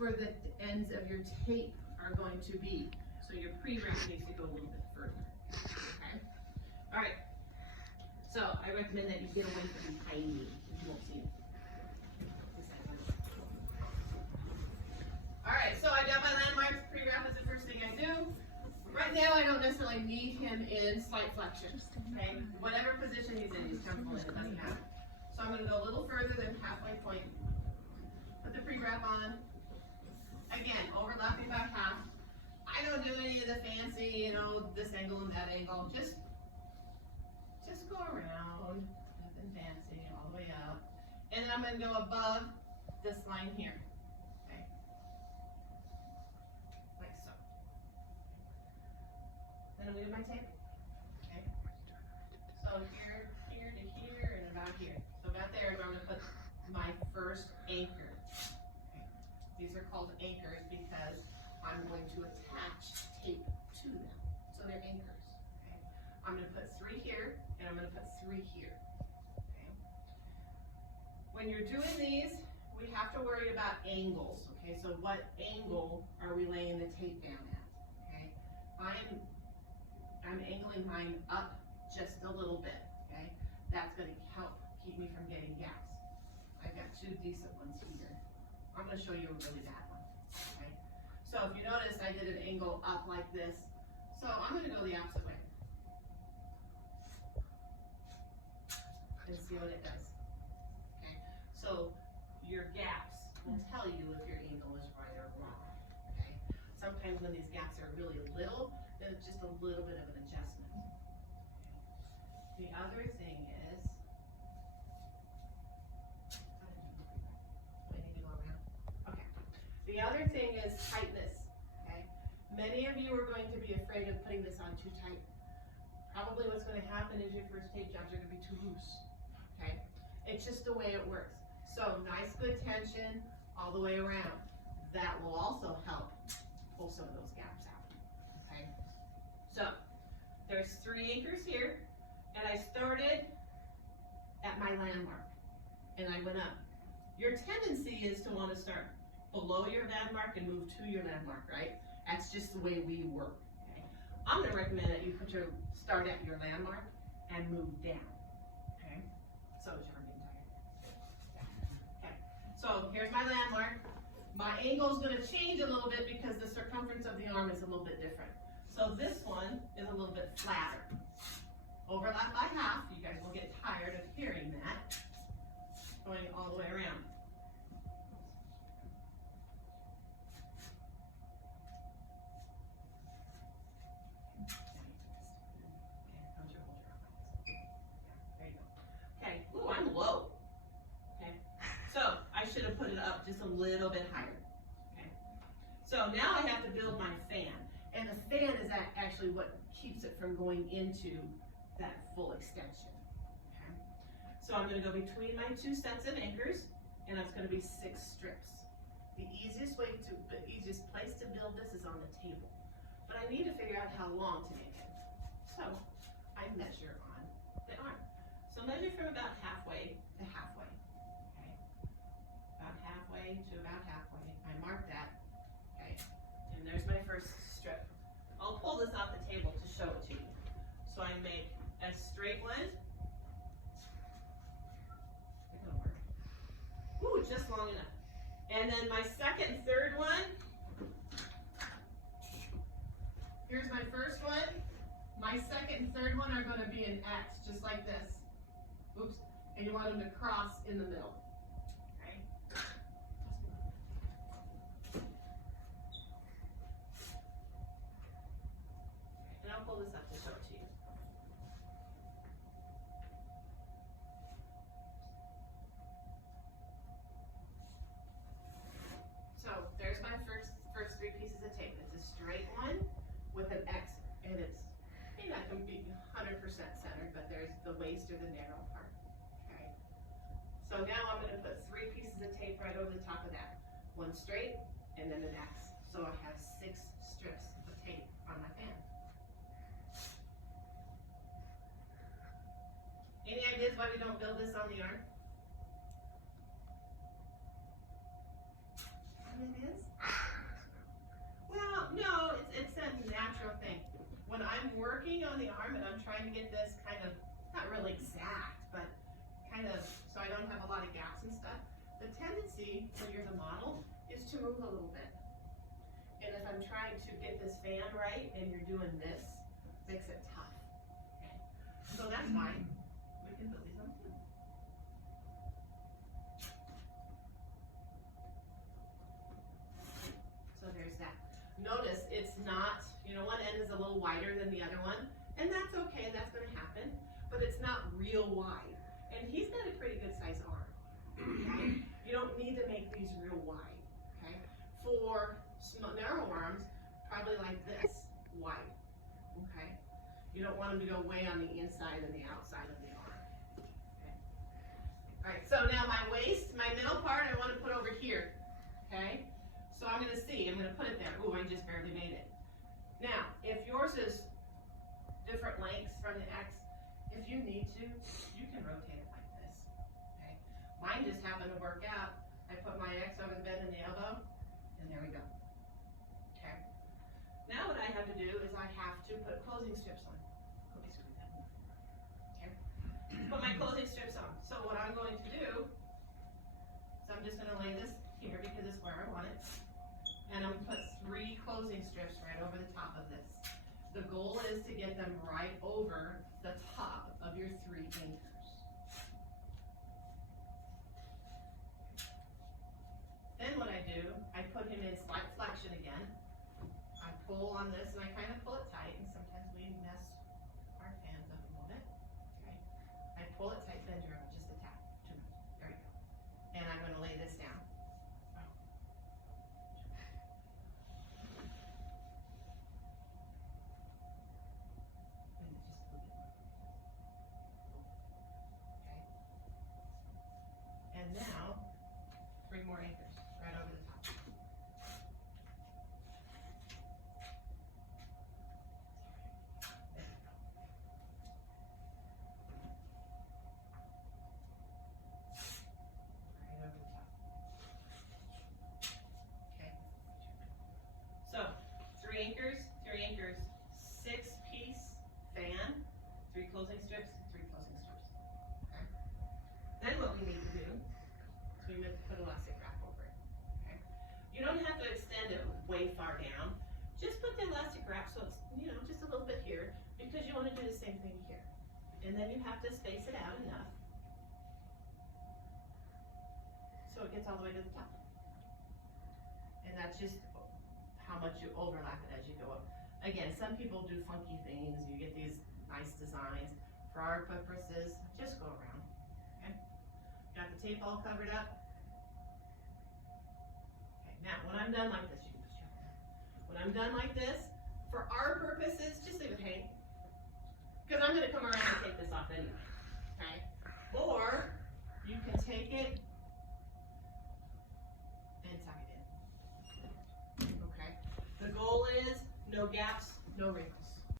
where the ends of your tape are going to be. So your pre-wrap needs to go a little bit further. Okay? All right. So I recommend that you get away from behind me. You won't see it. All right, so I got my landmarks. Pre-wrap is the first thing I do. Right now, I don't necessarily need him in slight flexion. Okay? Whatever position he's in, he's comfortable in, it doesn't matter. So I'm going to go a little further than halfway point. Put the pre-wrap on. Again, overlapping about half. I don't do any of the fancy, you know, this angle and that angle. Just go around. Nothing fancy, all the way up. And then I'm going to go above this line here. Okay? Like so. Then I'm going to do my tape. Okay? So here to here, and about here. So about there is where I'm going to put my first anchor. Okay. These are called anchors because I'm going to attach tape to them. So they're anchors. Okay. I'm going to put 3 here, and I'm going to put 3 here. Okay. When you're doing these, we have to worry about angles. Okay, so what angle are we laying the tape down at? Okay. I'm angling mine up just a little bit. Okay. That's going to help keep me from getting gaps. I've got 2 decent ones here. I'm going to show you a really bad one. Okay? So if you notice, I did an angle up like this. So I'm going to go the opposite way. And see what it does. Okay? So your gaps will tell you if your angle is right or wrong. Okay? Sometimes when these gaps are really little, then it's just a little bit of an adjustment. Okay? The other thing is, the other thing is tightness, okay? Many of you are going to be afraid of putting this on too tight. Probably what's going to happen is your first tape jobs are going to be too loose, okay? It's just the way it works. So nice, good tension all the way around. That will also help pull some of those gaps out, okay? So there's 3 anchors here, and I started at my landmark, and I went up. Your tendency is to want to start below your landmark and move to your landmark, right? That's just the way we work. Okay? I'm going to recommend that you start at your landmark and move down. Okay? So as you're getting tired. Okay. So here's my landmark. My angle is going to change a little bit because the circumference of the arm is a little bit different. So this one is a little bit flatter. Overlap by half. You guys will get tired of hearing that. Going all the way around. Just a little bit higher. Okay. So now I have to build my fan, and the fan is actually what keeps it from going into that full extension. Okay. So I'm going to go between my 2 sets of anchors, and it's going to be 6 strips. The easiest place to build this is on the table, but I need to figure out how long to make it. So I measure on the arm. So measure from about halfway to halfway. About halfway to about halfway. I mark that. Okay. And there's my first strip. I'll pull this off the table to show it to you. So I make a straight one. It's gonna work. Ooh, just long enough. And then my second and third one. Here's my first one. My second and third one are going to be an X, just like this. Oops. And you want them to cross in the middle. Pull this up to show it to you. So there's my first 3 pieces of tape. It's a straight one with an X, and it's not going to be 100% centered, but there's the waist or the narrow part. Okay. So now I'm going to put 3 pieces of tape right over the top of that. 1 straight, and then an X. So I have 6 strips of tape on my fan. Any ideas why we don't build this on the arm? What it is? trying to get this kind of, not really exact, but kind of, so I don't have a lot of gaps and stuff. The tendency when you're the model is to move a little bit. And if I'm trying to get this fan right and you're doing this, makes it tough. Okay? So that's fine. We can put these on too. So there's that. Notice it's not, you know, one end is a little wider than the other one, and that's okay, that's gonna happen, but it's not real wide. And he's got a pretty good size arm, okay? You don't need to make these real wide, okay? For small, narrow arms, probably like this, wide, okay? You don't want them to go way on the inside and the outside of the arm, okay? All right, so now my waist, my middle part, I want to put over here, okay? So I'm going to see, I'm going to put it there. Ooh, I just barely made it. Now, if yours is different lengths from the X, if you need to, you can rotate it like this, okay? Mine just happened to work out. I put my X over the bend and the elbow, and there we go, okay? Now what I have to do is I have to put closing strips on. Okay? Put my closing strips on. So what I'm going to do is I'm just going to lay this here because it's where I want it. And I'm going to put 3 closing strips right over the top of this. The goal is to get them right over the top of your 3 anchors. Then what I do, I put him in slight flexion again. I pull on this and I kind of pull it tight, and sometimes we mess our fans up a little bit. Okay. I pull it tight, bend your arm just a tap. Too much. There you go. And I'm going to lay this down. And now, 3 more anchors right over the top. There we go. Right over the top. Okay. So, 3 anchors, 6-piece fan, 3 closing strips, 3 closing strips. Okay. Then what we need to do is we need to put elastic wrap over it. Okay. You don't have to extend it way far down. Just put the elastic wrap so it's, you know, just a little bit here, because you want to do the same thing here. And then you have to space it out enough so it gets all the way to the top. And that's just how much you overlap it as you go up. Again, some people do funky things. You get these nice designs. For our purposes, just go around. Okay? Got the tape all covered up? Okay, now when I'm done like this, you can just check. When I'm done like this, for our purposes, just leave it hang. Because I'm going to come around and take this off anyway. Okay? Or you can take it and tuck it in. Okay? The goal is no gaps, no wrinkles.